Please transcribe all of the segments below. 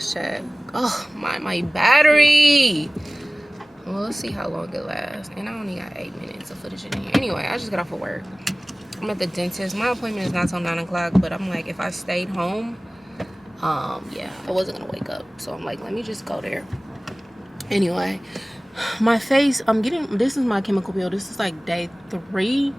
let's check. Oh, my battery. Well, let's see how long it lasts. And I only got 8 minutes of footage in here. Anyway, I just got off of work. I'm at the dentist. My appointment is not till 9 o'clock, but I'm like, if I stayed home, yeah, I wasn't gonna wake up. So I'm like, let me just go there. Anyway, my face, this is my chemical peel. This is like day 3.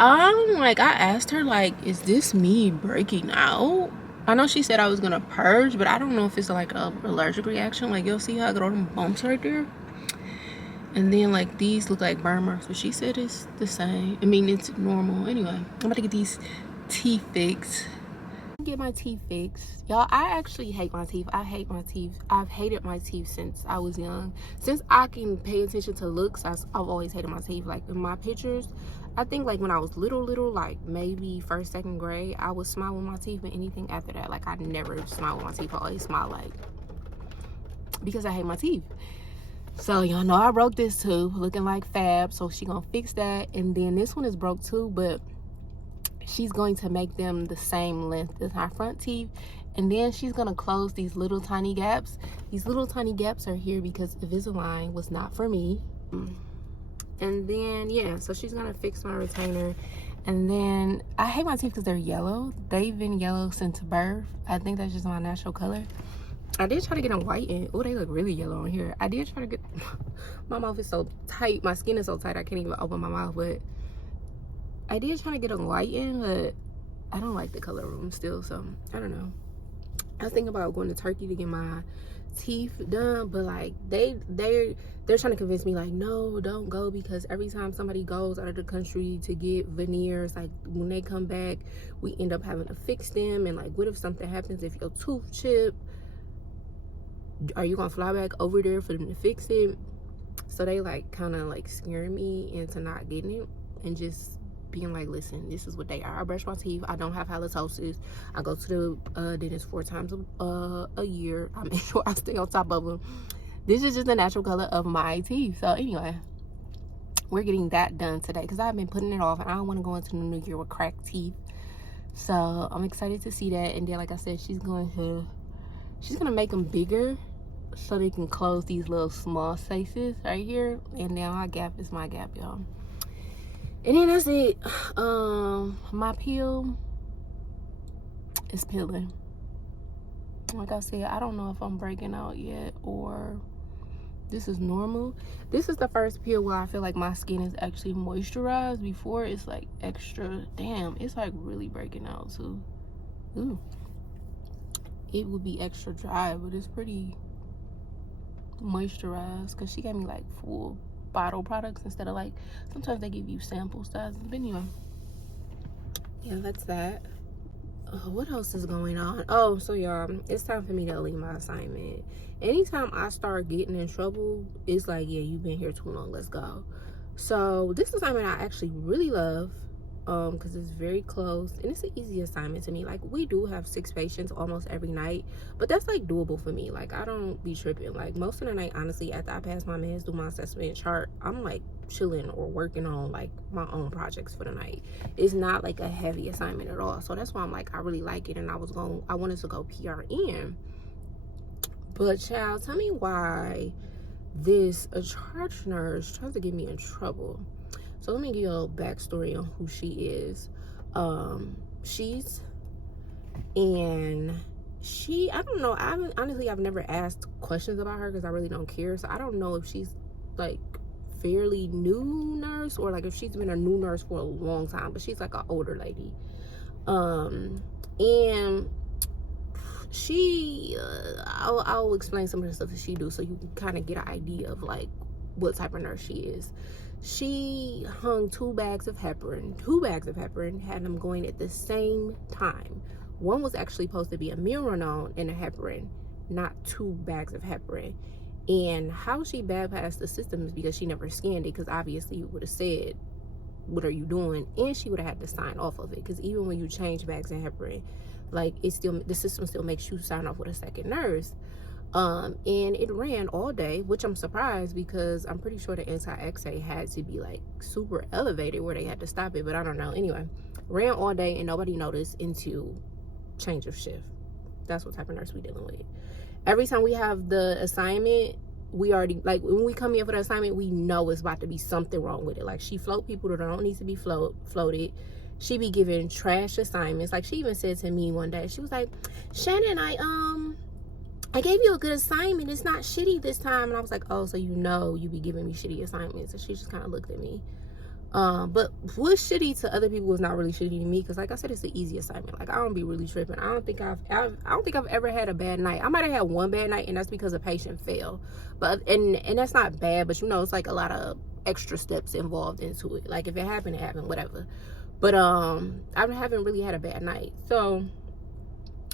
I'm like, I asked her, like, is this me breaking out? I know she said I was gonna purge, but I don't know if it's like a allergic reaction. Like, you'll see how I got all them bumps right there. And then like these look like burn marks, but she said it's the same. I mean, it's normal. Anyway, I'm about to get these teeth fixed. Get my teeth fixed, y'all. I actually hate my teeth. I hate my teeth. I've hated my teeth since I was young. Since I can pay attention to looks, I've always hated my teeth. Like in my pictures, I think like when I was little, like maybe 1st, 2nd grade, I would smile with my teeth, but anything after that, like I never smile with my teeth. I always smile like, because I hate my teeth. So y'all know I broke this tooth, looking like fab, so she gonna fix that. And then this one is broke too, but she's going to make them the same length as my front teeth. And then she's gonna close these little tiny gaps. These little tiny gaps are here because Invisalign was not for me. And then yeah, so she's gonna fix my retainer. And then I hate my teeth because they're yellow. They've been yellow since birth. I think that's just my natural color. I did try to get them whitened. Oh, they look really yellow on here. I did try to get, my mouth is so tight. My skin is so tight I can't even open my mouth. But I did try to get them whitened, but I don't like the color of them still. So I don't know. I was thinking about going to Turkey to get my teeth done, but like they're trying to convince me like, no, don't go, because every time somebody goes out of the country to get veneers, like when they come back, we end up having to fix them. And like, what if something happens if your tooth chip? Are you gonna fly back over there for them to fix it? So they like kind of like scaring me into not getting it and just being like, listen, this is what they are. I brush my teeth. I don't have halitosis. I go to the dentist 4 times a year. I make sure I stay on top of them. This is just the natural color of my teeth. So anyway, we're getting that done today because I've been putting it off and I don't want to go into the new year with cracked teeth. So I'm excited to see that. And then like I said, she's gonna make them bigger so they can close these little small spaces right here. And now my gap is my gap, y'all. And then that's it. My peel is peeling. Like I said, I don't know if I'm breaking out yet or this is normal. This is the first peel where I feel like my skin is actually moisturized. Before it's like extra, damn, it's like really breaking out too. Ooh. It would be extra dry, but it's pretty moisturized because she gave me like full bottle products instead of like, sometimes they give you sample sizes. But anyway, yeah, that's that. What else is going on? Oh, so y'all, it's time for me to leave my assignment. Anytime I start getting in trouble, it's like, yeah, you've been here too long, let's go. So this assignment I actually really love, because it's very close and it's an easy assignment to me. Like, we do have 6 patients almost every night, but that's like doable for me. Like, I don't be tripping. Like, most of the night, honestly, after I pass my meds, do my assessment chart, I'm like chilling or working on like my own projects for the night. It's not like a heavy assignment at all. So that's why I'm like, I really like it. And I wanted to go PRN. But child, tell me why a charge nurse tries to get me in trouble. So let me give you a little backstory on who she is. I don't know, I've never asked questions about her because I really don't care. So I don't know if she's like fairly new nurse or like if she's been a new nurse for a long time, but she's like an older lady. And she, I'll explain some of the stuff that she do so you can kind of get an idea of like what type of nurse she is. She hung 2 bags of heparin, had them going at the same time. One was actually supposed to be a Mironone and a heparin, not 2 bags of heparin. And how she bypassed the system is because she never scanned it, because obviously you would have said, what are you doing? And she would have had to sign off of it, because even when you change bags of heparin, like the system still makes you sign off with a second nurse. And it ran all day, which I'm surprised because I'm pretty sure the anti-XA had to be like super elevated where they had to stop it, but I don't know. Anyway, ran all day and nobody noticed until change of shift. That's what type of nurse we dealing with. Every time we have the assignment, we already, like, when we come in for the assignment, we know it's about to be something wrong with it. Like, she float people that don't need to be floated. She be giving trash assignments. Like, she even said to me one day, she was like, Shannon, I gave you a good assignment. It's not shitty this time. And I was like, oh, so you know you be giving me shitty assignments. And she just kind of looked at me. But what's shitty to other people is not really shitty to me, because like I said, it's an easy assignment. Like, I don't be really tripping. I don't think I've ever had a bad night. I might have had one bad night, and that's because a patient fell. But and that's not bad, but you know, it's like a lot of extra steps involved into it. Like, if it happened, it happened, whatever. But I haven't really had a bad night. So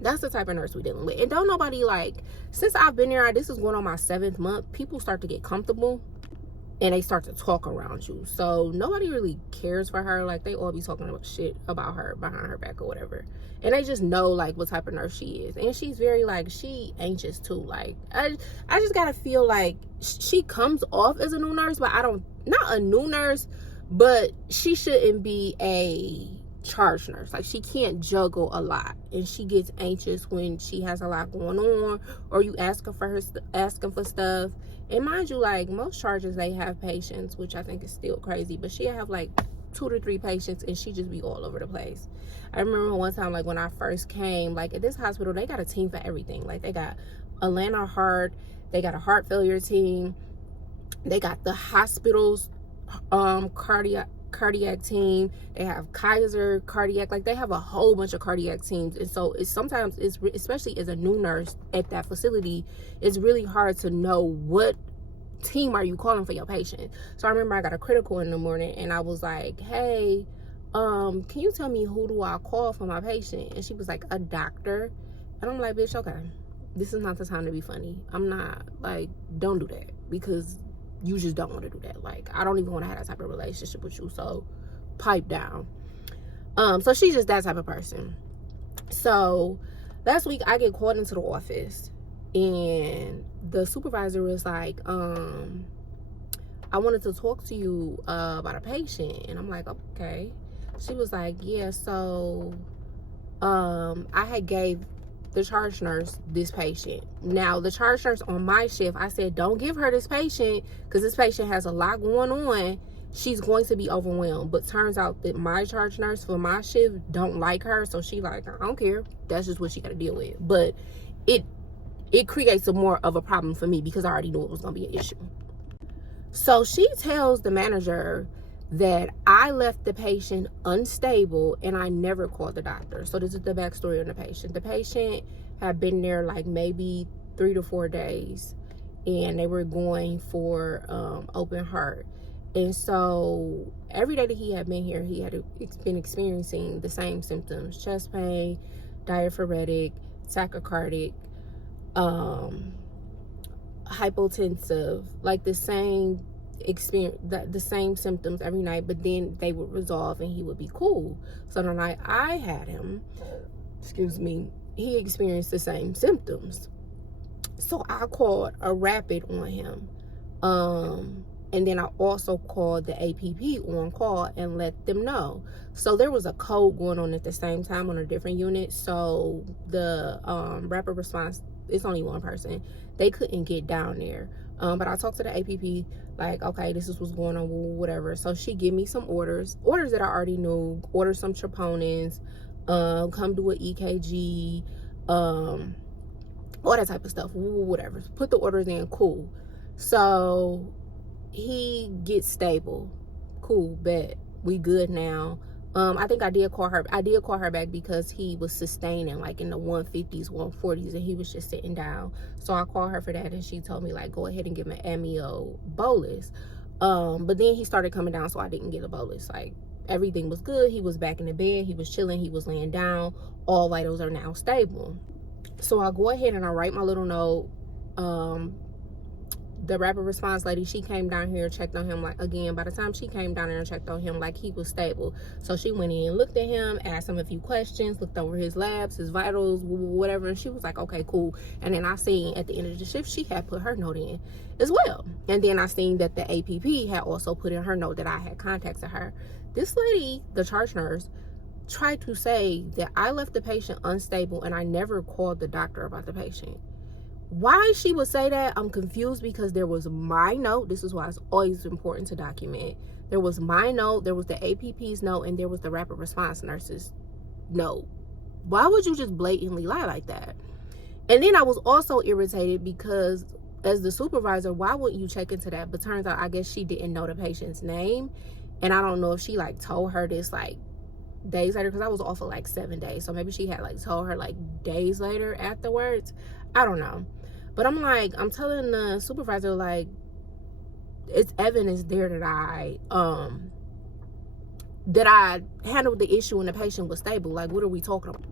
that's the type of nurse we're dealing with. And don't nobody, like, since I've been there, this is going on my 7th month, people start to get comfortable and they start to talk around you. So nobody really cares for her. Like, they all be talking about shit about her behind her back or whatever. And they just know, like, what type of nurse she is. And she's very, like, she anxious too. Like, I just gotta feel like she comes off as a new nurse, but not a new nurse, but she shouldn't be a charge nurse. Like, she can't juggle a lot, and she gets anxious when she has a lot going on, or you asking for stuff. And mind you, like, most charges, they have patients, which I think is still crazy, but she'll have like 2 to 3 patients, and she just be all over the place. I remember one time, like, when I first came, like, at this hospital, they got a team for everything. Like, they got Atlanta Heart, they got a heart failure team, they got the hospital's cardiac team, they have Kaiser cardiac, like, they have a whole bunch of cardiac teams. And so sometimes especially as a new nurse at that facility, it's really hard to know what team are you calling for your patient. So I remember I got a critical in the morning, and I was like, hey, can you tell me who do I call for my patient? And she was like, a doctor. And I'm like, bitch, okay, this is not the time to be funny. I'm not, like, don't do that, because you just don't want to do that. Like, I don't even want to have that type of relationship with you, so pipe down. So she's just that type of person. So last week I get called into the office, and the supervisor was like, I wanted to talk to you about a patient. And I'm like, okay. She was like, yeah, so I had gave the charge nurse this patient. Now, the charge nurse on my shift, I said, don't give her this patient, because this patient has a lot going on. She's going to be overwhelmed. But turns out that my charge nurse for my shift don't like her, so she like, I don't care, that's just what she got to deal with. But it creates more of a problem for me, because I already knew it was going to be an issue. So she tells the manager that I left the patient unstable, and I never called the doctor. So this is the backstory on the patient. The patient had been there like maybe 3 to 4 days, and they were going for open heart. And so every day that he had been here, he had been experiencing the same symptoms: chest pain, diaphoretic, tachycardic, hypotensive, like the same experience, the same symptoms every night. But then they would resolve and he would be cool. So the night I had him, he experienced the same symptoms. So I called a rapid on him, and then I also called the APP on call and let them know. So there was a code going on at the same time on a different unit. So the rapid response, it's only one person, they couldn't get down there. But I talked to the APP, like, okay, this is what's going on, whatever. So she gave me some orders that I already knew. Order some troponins, come do an EKG, all that type of stuff, whatever. Put the orders in, cool. So he gets stable, cool, bet, we good now. I think I did call her back because he was sustaining like in the 150s, 140s, and he was just sitting down. So I called her for that, and she told me, like, go ahead and give him an amio bolus. But then he started coming down, so I didn't get a bolus. Like, everything was good. He was back in the bed, he was chilling, he was laying down. All vitals are now stable. So I go ahead and I write my little note. The rapid response lady, she came down here and checked on him. Like, again, by the time she came down here and checked on him, like, he was stable. So she went in, looked at him, asked him a few questions, looked over his labs, his vitals, whatever, and she was like, okay, cool. And then I seen at the end of the shift, she had put her note in as well. And then I seen that the APP had also put in her note that I had contacted her. This lady, the charge nurse, tried to say that I left the patient unstable and I never called the doctor about the patient. Why she would say that, I'm confused, because there was my note. This is why it's always important to document. There was my note, there was the APP's note, and there was the rapid response nurse's note. Why would you just blatantly lie like that? And then I was also irritated because as the supervisor, why wouldn't you check into that? But turns out, I guess she didn't know the patient's name. And I don't know if she like told her this like days later, because I was off for like 7 days. So maybe she had like told her like days later afterwards. I don't know. But I'm like, I'm telling the supervisor, like, it's evidence there that I handled the issue and the patient was stable. Like, what are we talking about?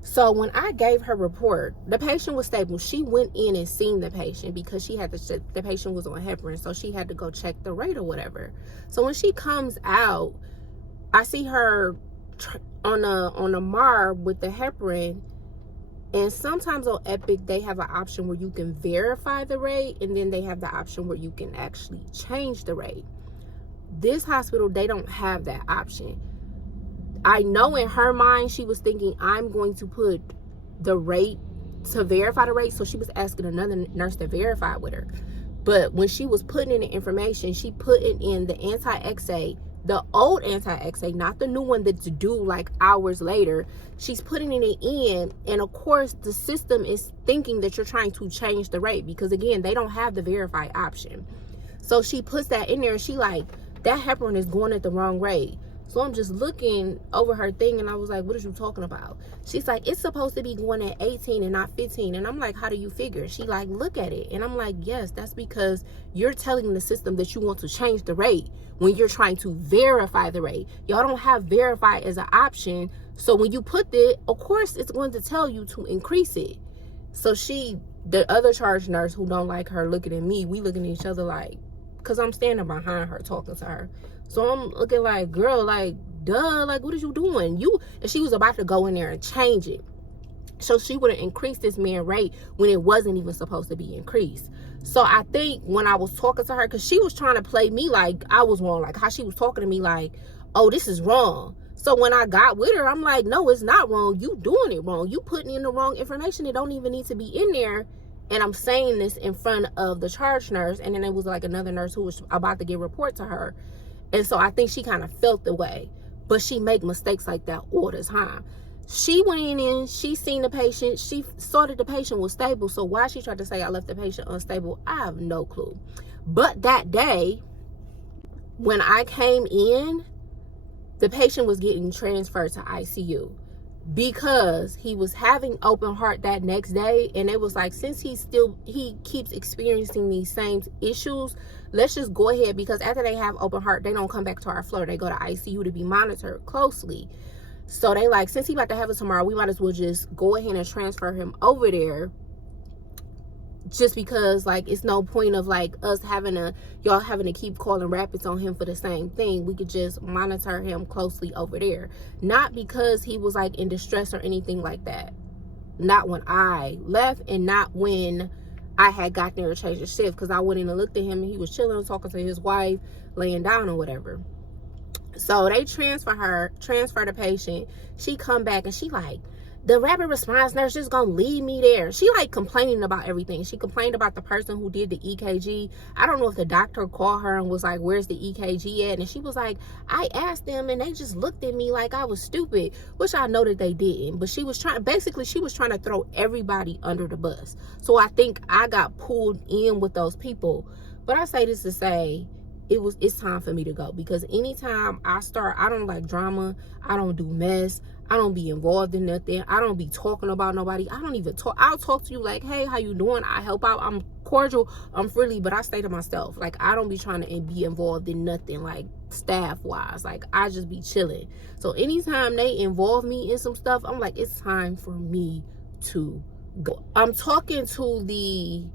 So when I gave her report, the patient was stable. She went in and seen the patient because she had to, the patient was on heparin, so she had to go check the rate or whatever. So when she comes out, I see her on a MAR with the heparin. And sometimes on Epic, they have an option where you can verify the rate, and then they have the option where you can actually change the rate. This hospital, they don't have that option. I know in her mind, she was thinking, I'm going to put the rate to verify the rate. So she was asking another nurse to verify with her. But when she was putting in the information, she put it in the anti-XA, the old anti-XA, not the new one that's due like hours later. She's putting it in, and of course the system is thinking that you're trying to change the rate, because again, they don't have the verify option. So she puts that in there, and she like, that heparin is going at the wrong rate. So I'm just looking over her thing, and I was like, what are you talking about? She's like, it's supposed to be going at 18 and not 15. And I'm like, how do you figure? She like, look at it. And I'm like, yes, that's because you're telling the system that you want to change the rate when you're trying to verify the rate. Y'all don't have verify as an option. So when you put it, of course, it's going to tell you to increase it. So the other charge nurse who don't like her looking at me, we looking at each other like, because I'm standing behind her talking to her. So I'm looking like, girl, like, duh, like, what are you doing? And she was about to go in there and change it. So she would have increased this man rate when it wasn't even supposed to be increased. So I think when I was talking to her, because she was trying to play me like I was wrong, like how she was talking to me like, oh, this is wrong. So when I got with her, I'm like, no, it's not wrong. You doing it wrong. You putting in the wrong information. It don't even need to be in there. And I'm saying this in front of the charge nurse. And then it was like another nurse who was about to give a report to her. And so I think she kind of felt the way. But she make mistakes like that all the time. She went in, she seen the patient. She saw that the patient was stable. So why she tried to say I left the patient unstable, I have no clue. But that day, when I came in, the patient was getting transferred to ICU because he was having open heart that next day. And it was like, since he keeps experiencing these same issues, let's just go ahead, because after they have open heart, they don't come back to our floor. They go to ICU to be monitored closely. So they like, since he about to have it tomorrow, we might as well just go ahead and transfer him over there, just because like it's no point of like us y'all having to keep calling rapids on him for the same thing. We could just monitor him closely over there. Not because he was like in distress or anything like that. Not when I left, and not when I had got there to change the shift, because I went in and looked at him and he was chilling, talking to his wife, laying down or whatever. So they transfer the patient. She come back and she like, the rapid response nurse just gonna leave me there. She like complaining about everything. She complained about the person who did the EKG. I don't know if the doctor called her and was like, where's the EKG at? And she was like, I asked them and they just looked at me like I was stupid, which I know that they didn't. But she was trying to throw everybody under the bus. So I think I got pulled in with those people. But I say this to say, it's time for me to go, because anytime I don't like drama. I don't do mess. I don't be involved in nothing. I don't be talking about nobody. I don't even talk. I'll talk to you like, hey, how you doing? I help out. I'm cordial. I'm friendly, but I stay to myself. Like, I don't be trying to be involved in nothing like staff wise. Like, I just be chilling. So anytime they involve me in some stuff, I'm like, it's time for me to go. I'm talking to the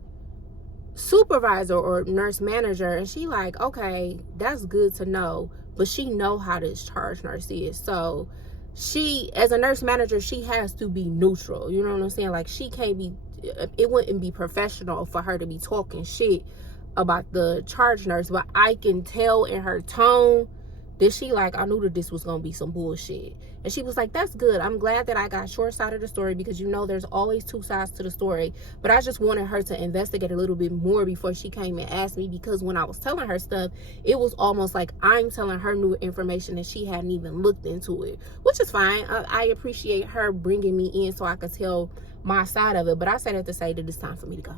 supervisor or nurse manager, and she like, okay, that's good to know, but she know how this charge nurse is. So she, as a nurse manager, she has to be neutral. You know what I'm saying? Like, she can't be, it wouldn't be professional for her to be talking shit about the charge nurse. But I can tell in her tone Then she like, I knew that this was gonna be some bullshit. And she was like, that's good. I'm glad that I got short side of the story, because you know there's always two sides to the story. But I just wanted her to investigate a little bit more before she came and asked me, because when I was telling her stuff, it was almost like I'm telling her new information and she hadn't even looked into it, which is fine. I appreciate her bringing me in so I could tell my side of it. But I said that to say that it's time for me to go,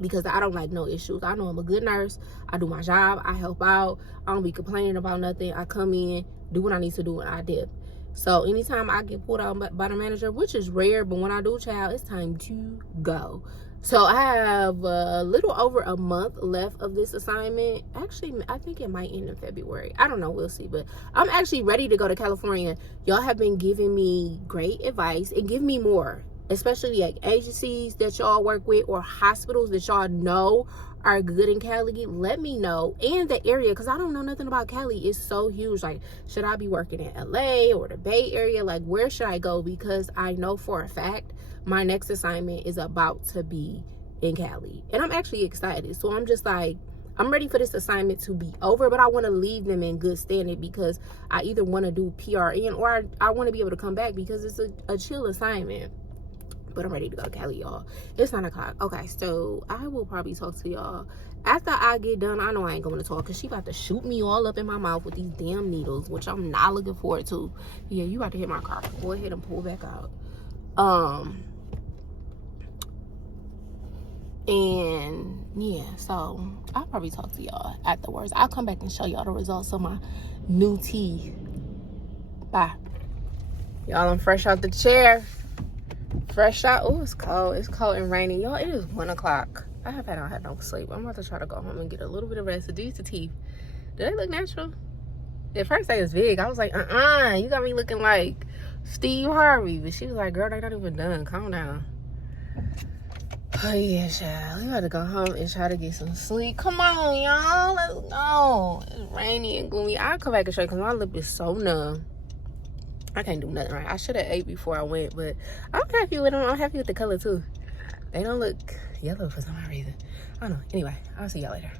because I don't like no issues. I know I'm a good nurse. I do my job. I help out. I don't be complaining about nothing. I come in, do what I need to do, and I dip. So anytime I get pulled out by the manager, which is rare, but when I do, child, it's time to go. So I have a little over a month left of this assignment. Actually, I think it might end in February. I don't know. We'll see. But I'm actually ready to go to California. Y'all have been giving me great advice, and give me more, especially like agencies that y'all work with or hospitals that y'all know are good in Cali. Let me know, and the area, because I don't know nothing about Cali. It's so huge. Like, should I be working in LA or the Bay Area? Like, where should I go? Because I know for a fact my next assignment is about to be in Cali, and I'm actually excited. So I'm just like, I'm ready for this assignment to be over, but I want to leave them in good standing, because I either want to do PRN or I want to be able to come back, because it's a chill assignment. But I'm ready to go to Cali, y'all. It's 9 o'clock. Okay, so I will probably talk to y'all after I get done. I know I ain't going to talk, because she about to shoot me all up in my mouth with these damn needles, which I'm not looking forward to. Yeah, you about to hit my car. Go ahead and pull back out. And yeah, so I'll probably talk to y'all afterwards. I'll come back and show y'all the results of my new teeth. Bye. Y'all, I'm fresh out the chair. Fresh out. Oh, it's cold. It's cold and rainy. Y'all, it is 1 o'clock. I haven't had no sleep. I'm about to try to go home and get a little bit of rest. Do these teeth, do they look natural? At first they was big. I was like, you got me looking like Steve Harvey. But she was like, girl, they not even done. Calm down. Oh yeah, child. We gotta go home and try to get some sleep. Come on, y'all. Let's go. It's rainy and gloomy. I'll come back and show you, because my lip is so numb. I can't do nothing right. I should have ate before I went, but I'm happy with them. I'm happy with the color too. They don't look yellow for some reason. I don't know. Anyway, I'll see y'all later.